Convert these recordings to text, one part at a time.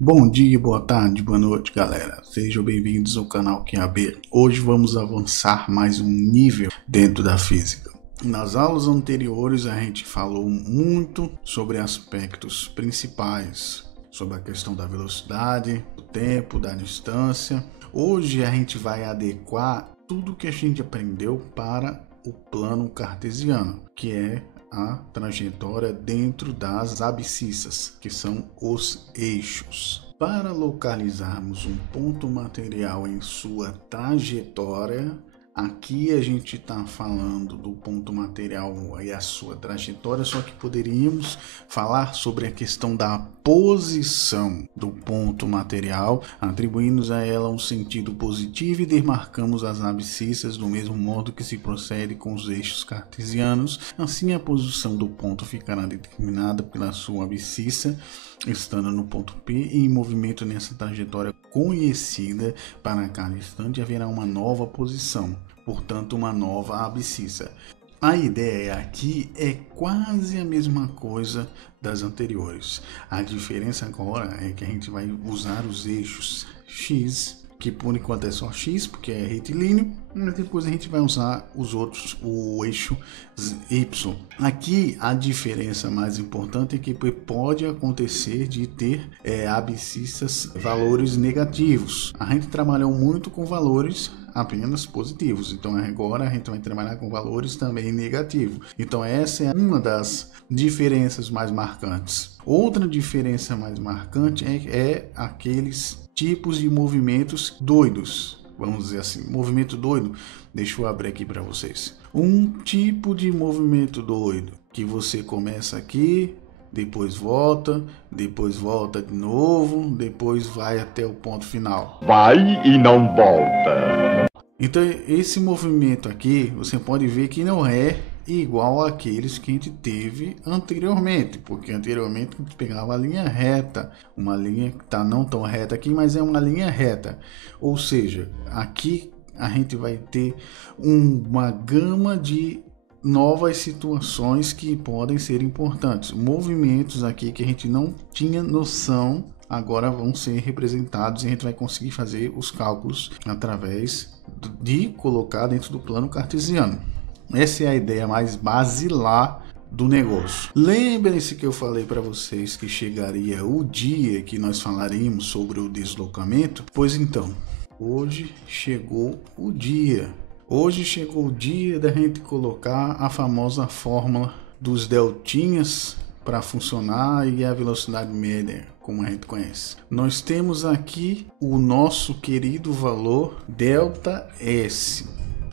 Bom dia, boa tarde, boa noite, galera. Sejam bem-vindos ao canal QAB. Hoje vamos avançar mais um nível dentro da física. Nas aulas anteriores a gente falou muito sobre aspectos principais, sobre a questão da velocidade, do tempo, da distância. Hoje a gente vai adequar tudo que a gente aprendeu para o plano cartesiano, que é a trajetória dentro das abscissas, que são os eixos. Para localizarmos um ponto material em sua trajetória, aqui a gente está falando do ponto material e a sua trajetória, só que poderíamos falar sobre a questão da posição do ponto material, atribuindo a ela um sentido positivo e demarcamos as abscissas do mesmo modo que se procede com os eixos cartesianos. Assim, a posição do ponto ficará determinada pela sua abscissa, estando no ponto P e em movimento nessa trajetória conhecida. Para cada instante haverá uma nova posição, portanto uma nova abscissa. A ideia aqui é quase a mesma coisa das anteriores. A diferença agora é que a gente vai usar os eixos X, que por enquanto é só X, porque é retilíneo, mas depois a gente vai usar os outros, o eixo Y. Aqui a diferença mais importante é que pode acontecer de ter abscissas valores negativos. A gente trabalhou muito com valores apenas positivos, então agora a gente vai trabalhar com valores também negativos. Então essa é uma das diferenças mais marcantes. Outra diferença mais marcante é aqueles tipos de movimentos doidos, vamos dizer assim. Movimento doido, deixa eu abrir aqui para vocês. Um tipo de movimento doido que você começa aqui, depois volta de novo, depois vai até o ponto final. Vai e não volta. Então esse movimento aqui, você pode ver que não é igual àqueles que a gente teve anteriormente, porque anteriormente a gente pegava a linha reta, uma linha que está não tão reta aqui, mas é uma linha reta. Ou seja, aqui a gente vai ter uma gama de novas situações que podem ser importantes. Movimentos aqui que a gente não tinha noção, agora vão ser representados e a gente vai conseguir fazer os cálculos através de colocar dentro do plano cartesiano. Essa é a ideia mais basilar do negócio. Lembrem-se que eu falei para vocês que chegaria o dia que nós falaríamos sobre o deslocamento? Pois então, hoje chegou o dia. Hoje chegou o dia da gente colocar a famosa fórmula dos deltinhas para funcionar e a velocidade média, como a gente conhece. Nós temos aqui o nosso querido valor ΔS.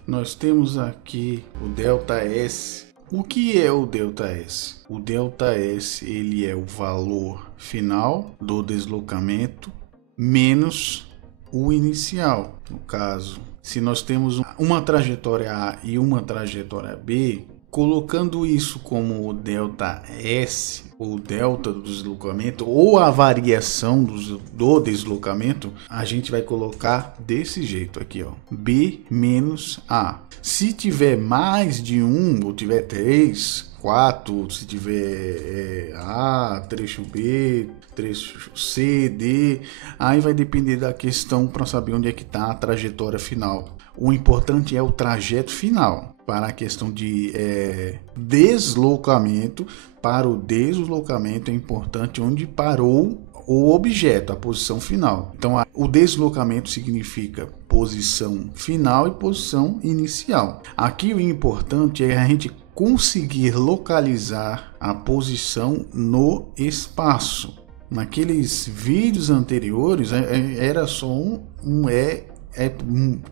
Nós temos aqui o ΔS. O que é o ΔS? O ΔS ele é o valor final do deslocamento menos o inicial. No caso, se nós temos uma trajetória A e uma trajetória B, colocando isso como o ΔS, ou delta do deslocamento, ou a variação do deslocamento, a gente vai colocar desse jeito aqui, ó, B menos A. Se tiver mais de um, ou tiver 3, 4, se tiver A, trecho B, trecho C, D, aí vai depender da questão para saber onde é que está a trajetória final. O importante é o trajeto final. Para a questão de deslocamento, para o deslocamento é importante onde parou o objeto, a posição final. Então, o deslocamento significa posição final e posição inicial. Aqui o importante é a gente conseguir localizar a posição no espaço. Naqueles vídeos anteriores era só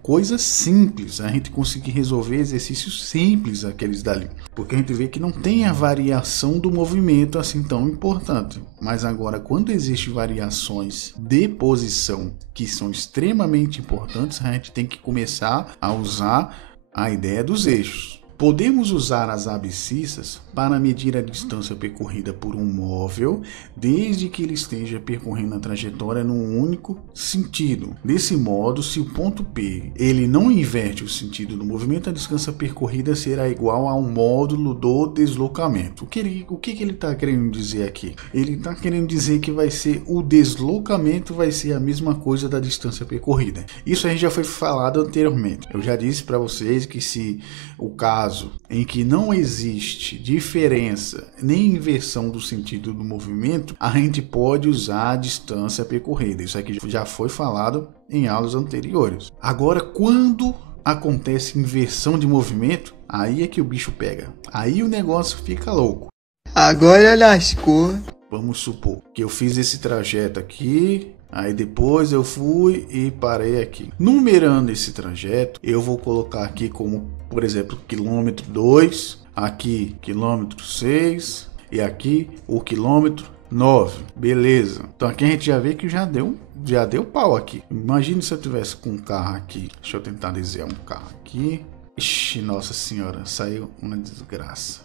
coisa simples, a gente conseguir resolver exercícios simples aqueles dali, porque a gente vê que não tem a variação do movimento assim tão importante. Mas agora, quando existem variações de posição que são extremamente importantes, a gente tem que começar a usar a ideia dos eixos. Podemos usar as abscissas para medir a distância percorrida por um móvel, desde que ele esteja percorrendo a trajetória num único sentido. Desse modo, se o ponto P ele não inverte o sentido do movimento, a distância percorrida será igual ao módulo do deslocamento. O que ele está querendo dizer aqui? Ele está querendo dizer que vai ser o deslocamento vai ser a mesma coisa da distância percorrida. Isso a gente já foi falado anteriormente. Eu já disse para vocês que se o caso em que não existe diferença nem inversão do sentido do movimento, a gente pode usar a distância percorrida. Isso aqui já foi falado em aulas anteriores. Agora, quando acontece inversão de movimento, aí é que o bicho pega. Aí o negócio fica louco. Agora lascou. Vamos supor que eu fiz esse trajeto aqui, aí depois eu fui e parei aqui. Numerando esse trajeto, eu vou colocar aqui como, por exemplo, quilômetro 2, aqui quilômetro 6 e aqui o quilômetro 9. Beleza. Então aqui a gente já vê que já deu pau aqui. Imagine se eu tivesse com um carro aqui. Deixa eu tentar desenhar um carro aqui. Ixi, nossa senhora, saiu uma desgraça.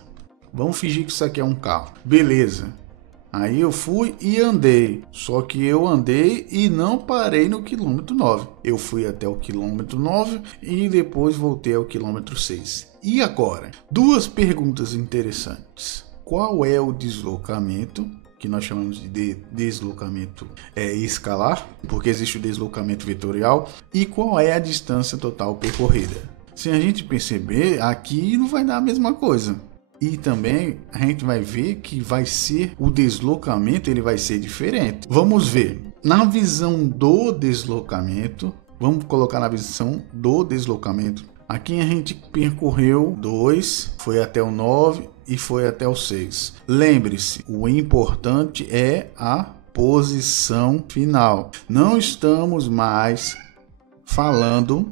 Vamos fingir que isso aqui é um carro. Beleza. Aí eu fui e andei, só que eu andei e não parei no quilômetro 9. Eu fui até o quilômetro 9 e depois voltei ao quilômetro 6. E agora? Duas perguntas interessantes. Qual é o deslocamento, que nós chamamos de deslocamento escalar, porque existe o deslocamento vetorial, e qual é a distância total percorrida? Se a gente perceber, aqui não vai dar a mesma coisa. E também a gente vai ver que vai ser o deslocamento, ele vai ser diferente. Vamos ver. Na visão do deslocamento, vamos colocar na visão do deslocamento. Aqui a gente percorreu 2, foi até o 9 e foi até o 6. Lembre-se, o importante é a posição final. Não estamos mais falando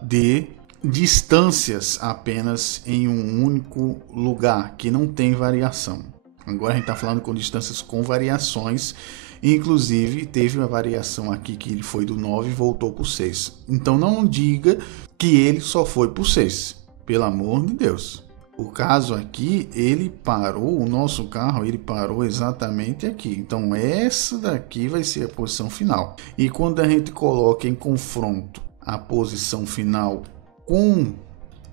de distâncias apenas em um único lugar, que não tem variação. Agora a gente está falando com distâncias com variações, inclusive teve uma variação aqui que ele foi do 9 e voltou para o 6. Então não diga que ele só foi para o 6, pelo amor de Deus. O caso aqui, ele parou, o nosso carro, ele parou exatamente aqui. Então essa daqui vai ser a posição final. E quando a gente coloca em confronto a posição final com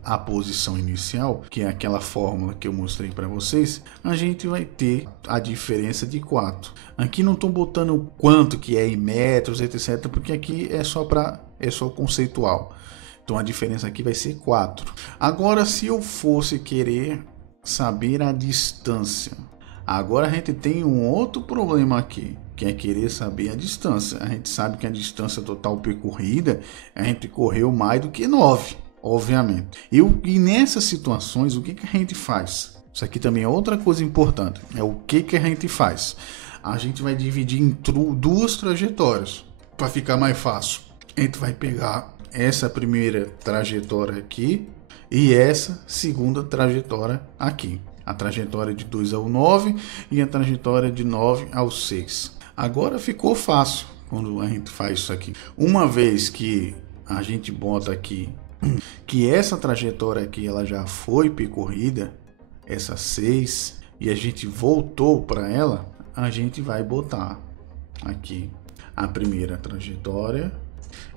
a posição inicial, que é aquela fórmula que eu mostrei para vocês, a gente vai ter a diferença de 4. Aqui não estou botando quanto que é em metros, etc, porque aqui é só conceitual. Então a diferença aqui vai ser 4. Agora, se eu fosse querer saber a distância, agora a gente tem um outro problema aqui, que é querer saber a distância. A gente sabe que a distância total percorrida, a gente correu mais do que 9. Obviamente. E nessas situações, o que a gente faz? Isso aqui também é outra coisa importante. É o que a gente faz? A gente vai dividir em duas trajetórias. Para ficar mais fácil. A gente vai pegar essa primeira trajetória aqui e essa segunda trajetória aqui. A trajetória de 2 ao 9 e a trajetória de 9 ao 6. Agora ficou fácil quando a gente faz isso aqui. Uma vez que a gente bota aqui que essa trajetória aqui ela já foi percorrida, essa 6, e a gente voltou para ela, a gente vai botar aqui a primeira trajetória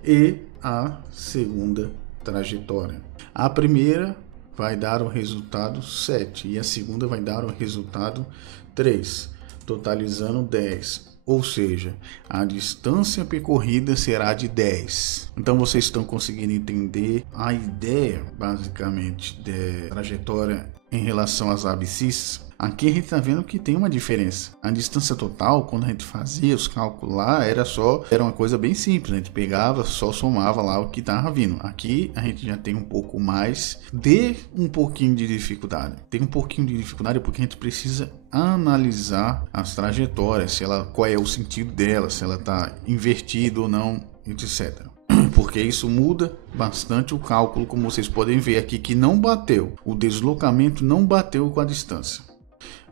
e a segunda trajetória. A primeira vai dar o resultado 7 e a segunda vai dar o resultado 3, totalizando 10. Ou seja, a distância percorrida será de 10. Então vocês estão conseguindo entender a ideia, basicamente, da trajetória em relação às abscissas? Aqui a gente está vendo que tem uma diferença. A distância total, quando a gente fazia os cálculos lá, era uma coisa bem simples. A gente pegava, só somava lá o que estava vindo. Aqui a gente já tem um pouco mais de um pouquinho de dificuldade. Tem um pouquinho de dificuldade porque a gente precisa analisar as trajetórias, qual é o sentido dela, se ela está invertida ou não, etc. Porque isso muda bastante o cálculo, como vocês podem ver aqui, que não bateu. O deslocamento não bateu com a distância.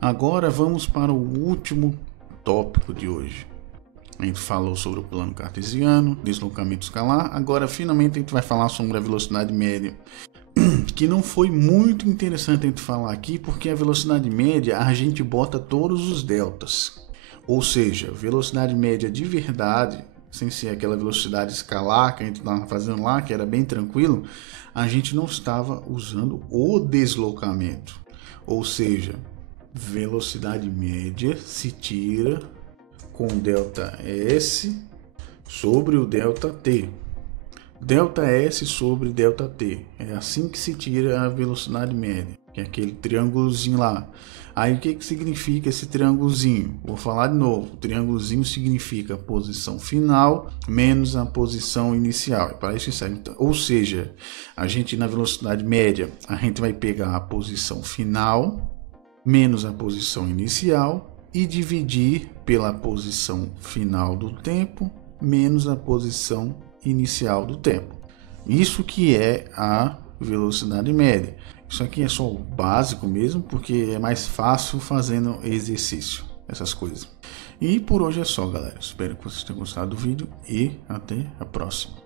Agora vamos para o último tópico de hoje. A gente falou sobre o plano cartesiano, deslocamento escalar. Agora finalmente a gente vai falar sobre a velocidade média que não foi muito interessante a gente falar aqui, porque a velocidade média a gente bota todos os deltas. Ou seja, velocidade média de verdade, sem ser aquela velocidade escalar que a gente estava fazendo lá, que era bem tranquilo, a gente não estava usando o deslocamento. Ou seja, velocidade média se tira com delta S sobre o delta T. Delta S sobre delta T. É assim que se tira a velocidade média, que é aquele triângulozinho lá. Aí o que significa esse triângulozinho? Vou falar de novo. O triângulozinho significa a posição final menos a posição inicial. É para isso que serve. Então, ou seja, a gente na velocidade média, a gente vai pegar a posição final menos a posição inicial e dividir pela posição final do tempo menos a posição inicial do tempo. Isso que é a velocidade média. Isso aqui é só o básico mesmo, porque é mais fácil fazendo exercício, essas coisas. E por hoje é só, galera. Espero que vocês tenham gostado do vídeo e até a próxima.